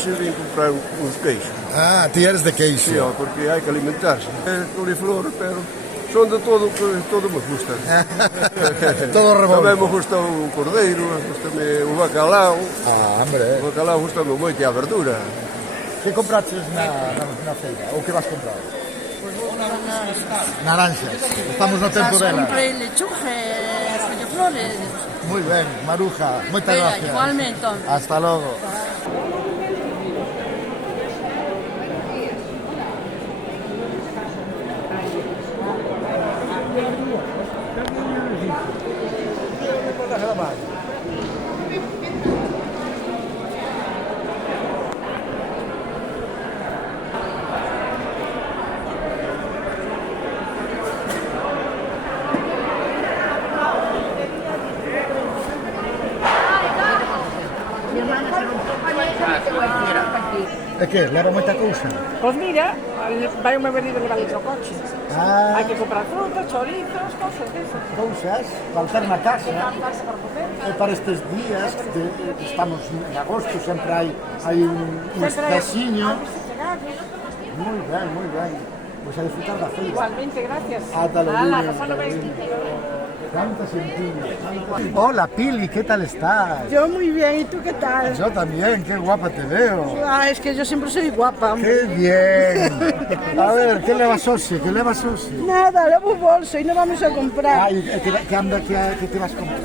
hoxe vim comprar uns queixos. Ah, ti eres de queixo. Sí, porque hai que alimentarse. É coliflor, pero son de todo, todo me gusta. Todo revolto. Tamén me gusta o cordeiro, gustame o bacalao. Ah, hombre. O bacalao gustame moito e a verdura. Que compraches na feira? Ou que vas comprar? Naranxas. Estamos no tempo delas. Comprei lechuga e colliflores. Moi ben, Maruja. Moitas Venga, gracias. igualmente. Hasta logo. E que? Leva moita cousa? Pois mira, vai o meu marido levar o coche. Ah, Hai que comprar frutas, chorizos, cosas desas. cousas para ter na casa. Para comer. E para estes días, que estamos en agosto, sempre hai un especiño. Moi ben, moi ben. Pois a disfrutar da feira. Igualmente, gracias. Ata lo Hala, lunes, pasalo ben. Canta sentido. Hola Pili, ¿qué tal estás? Yo muy bien, ¿y tú qué tal? Yo también, qué guapa te veo. Ah, es que yo siempre soy guapa. ¡Qué bien! A ver, ¿qué le vas Osi? ¿Qué le vas Osi? Nada, levo un bolso y no vamos a comprar. Ay, ¿qué te vas a comprar?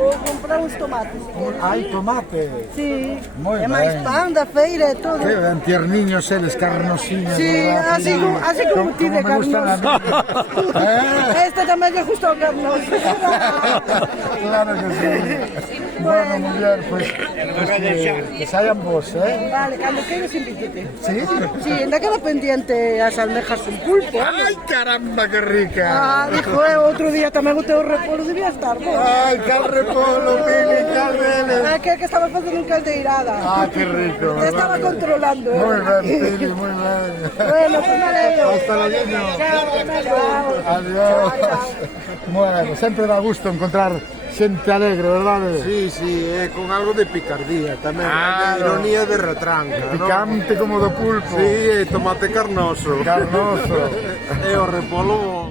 Vou comprar uns tomates. Ay, tomate. Sí, Moi é máis ben. pan da feira e todo. Qué ben, tierniños eles, carnosiños. Sí, ¿verdad, así Pili? así como ti de me gustan a carnoso. mí. ¿Eh? Este tamén lle gusta o carnoso. Claro que sí. Bueno, muy bien, pues que saian vos, ¿eh? Vale, cando queres invítete. ¿Sí? Sí, ainda queda pendiente as almejas con pulpo. ¡Ay, caramba, qué rica! Ah, dijo, outro día tamén o teu repolo debía estar bo. ¡Ay, calrepolo, Pili, calreles! Ah, que estaba facendo un caldeirada. ¡Ah, qué rico! Te estaba controlando. Muy bien, Pili, muy bien. Bueno, pues me alegro. Hasta luego. Chao. Adiós. Bueno, sempre dá gusto encontrar xente alegre, verdade? Sí, sí, con algo de picardía tamén, de ironía de retranca, Picante como do pulpo. Sí, tomate carnoso. Carnoso. E o repolo